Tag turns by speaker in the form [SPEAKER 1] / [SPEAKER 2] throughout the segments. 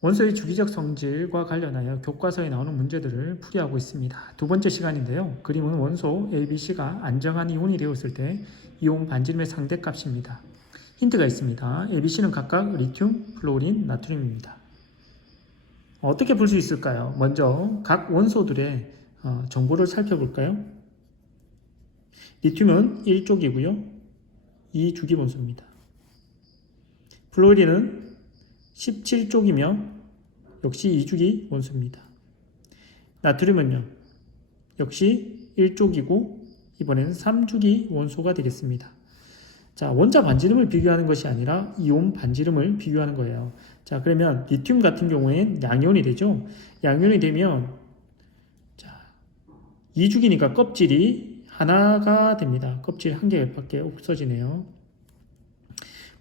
[SPEAKER 1] 원소의 주기적 성질과 관련하여 교과서에 나오는 문제들을 풀이하고 있습니다. 두 번째 시간인데요. 그림은 원소 ABC가 안정한 이온이 되었을 때 이온 반지름의 상대값입니다. 힌트가 있습니다. ABC는 각각 리튬, 플로린, 나트륨입니다. 어떻게 풀수 있을까요? 먼저 각 원소들의 어, 정보를 살펴볼까요? 리튬은 1쪽이고요. 2 주기 원소입니다. 플로린은 17쪽이며 역시 2주기 원소입니다. 나트륨은요. 역시 1쪽이고 이번에는 3주기 원소가 되겠습니다. 자, 원자 반지름을 비교하는 것이 아니라 이온 반지름을 비교하는 거예요. 자, 그러면 리튬 같은 경우엔 양이온이 되죠. 양이온이 되면 자, 2주기니까 껍질이 하나가 됩니다. 껍질 한 개밖에 없어지네요.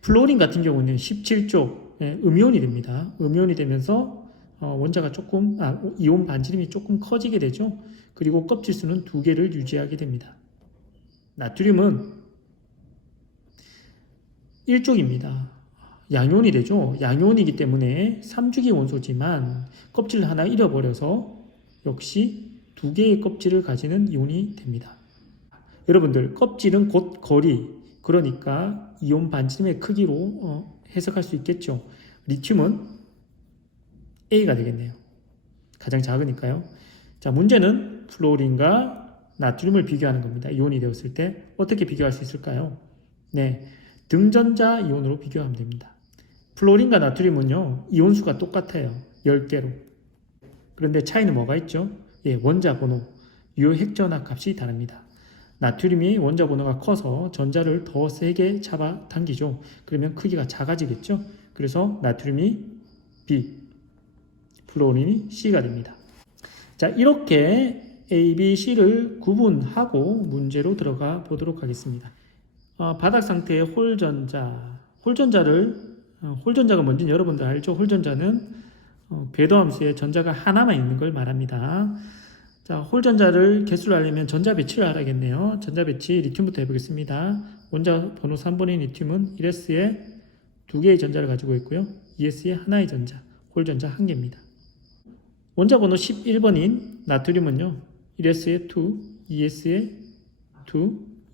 [SPEAKER 1] 플로린 같은 경우는 17쪽 예, 음이온이 됩니다. 음이온이 되면서 어, 원자가 조금 아, 이온 반지름이 조금 커지게 되죠. 그리고 껍질 수는 두 개를 유지하게 됩니다. 나트륨은 1쪽입니다. 양이온이 되죠. 양이온이기 때문에 3주기 원소지만 껍질 하나 잃어버려서 역시 두 개의 껍질을 가지는 이온이 됩니다. 여러분들 껍질은 곧 거리 그러니까 이온 반지름의 크기로 어, 해석할 수 있겠죠. 리튬은 A가 되겠네요. 가장 작으니까요. 자, 문제는 플로린과 나트륨을 비교하는 겁니다. 이온이 되었을 때 어떻게 비교할 수 있을까요? 네. 등전자 이온으로 비교하면 됩니다. 플로린과 나트륨은요, 이온수가 똑같아요. 10개로. 그런데 차이는 뭐가 있죠? 예, 원자 번호, 유핵전화 값이 다릅니다. 나트륨이 원자 번호가 커서 전자를 더 세게 잡아 당기죠. 그러면 크기가 작아지겠죠. 그래서 나트륨이 B, 플로린이 C가 됩니다. 자, 이렇게 A, B, C를 구분하고 문제로 들어가 보도록 하겠습니다. 어, 바닥 상태의 홀전자, 홀전자를 어, 홀전자가 뭔지 여러분들 알죠? 홀전자는 어, 궤도함수에 전자가 하나만 있는 걸 말합니다. 자, 홀전자를 개수를 알려면 전자 배치를 알아야겠네요. 전자 배치 리튬부터 해보겠습니다. 원자 번호 3번인 리튬은 1s에 두 개의 전자를 가지고 있고요. 2s에 하나의 전자, 홀전자 한 개입니다. 원자 번호 11번인 나트륨은요. 1s에 2, 2s에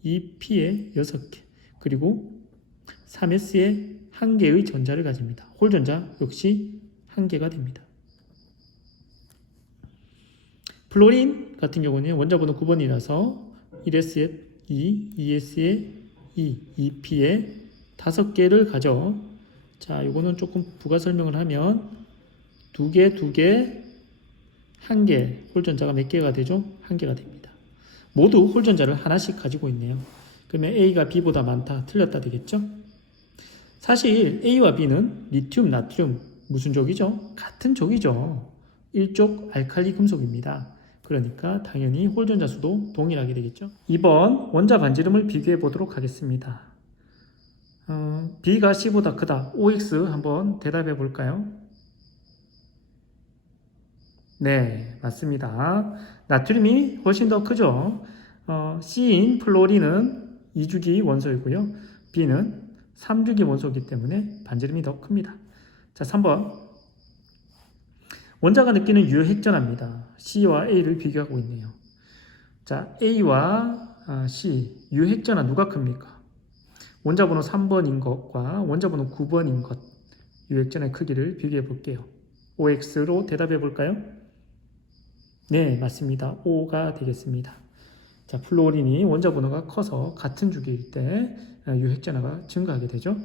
[SPEAKER 1] 2, 2p에 6개, 그리고 3s에 한 개의 전자를 가집니다. 홀전자 역시 한 개가 됩니다. 플로린 같은 경우는 원자 번호 9번이라서 1s에 2, 2s에 2, 2p에 5개를 가져. 자, 이거는 조금 부가 설명을 하면 두 개, 두 개, 한 개, 홀전자가 몇 개가 되죠? 한 개가 됩니다. 모두 홀전자를 하나씩 가지고 있네요. 그러면 A가 B보다 많다, 틀렸다 되겠죠? 사실 A와 B는 리튬, 나트륨 무슨 족이죠? 같은 족이죠. 일족 알칼리 금속입니다. 그러니까 당연히 홀전자 수도 동일하게 되겠죠. 2번 원자 반지름을 비교해 보도록 하겠습니다. 어, B가 C보다 크다. OX 한번 대답해 볼까요? 네, 맞습니다. 나트륨이 훨씬 더 크죠. 어, C인 플로린은 2주기 원소이고요. B는 3주기 원소이기 때문에 반지름이 더 큽니다. 자, 3번. 원자가 느끼는 유핵전압입니다. C와 A를 비교하고 있네요. 자, A와 아, C, 유핵전압 누가 큽니까? 원자 번호 3번인 것과 원자 번호 9번인 것, 유핵전의 크기를 비교해 볼게요. OX로 대답해 볼까요? 네, 맞습니다. 5가 되겠습니다. 자, 플로린이 원자 번호가 커서 같은 주기일 때 아, 유핵전화가 증가하게 되죠.